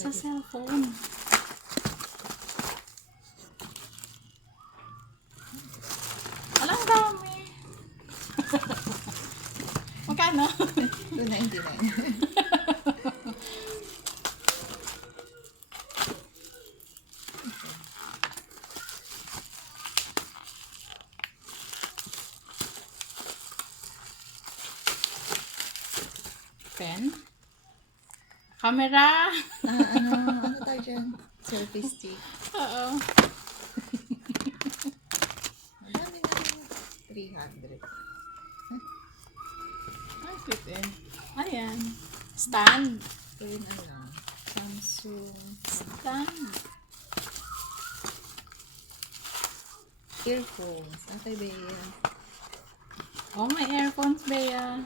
sa cellphone. Alang dami. Magkano? 299. Pen. Camera. Ano tayo dyan? Selfie stick. Oo. Ang dami na 300. Ay, fit in. Ayan. Stand. Yun na lang. Samsung. Stand. Earphones. Atay ba yan? Oh, may earphones, Bea.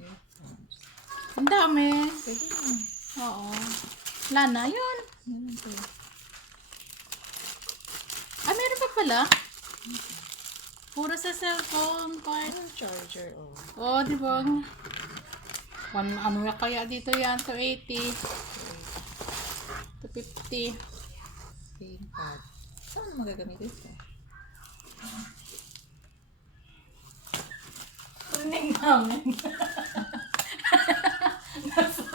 Earphones. Ang dami. Pwede na. Oo. Wala na. Yun. Ano to? Ah, meron pa pala. Puro sa cellphone. Card. Ano charger? Oh. Oh, di ba? Ano ya kaya dito yan? 280. 250. Gamepad. Saan magagamit ito? Rinig namin. Nasa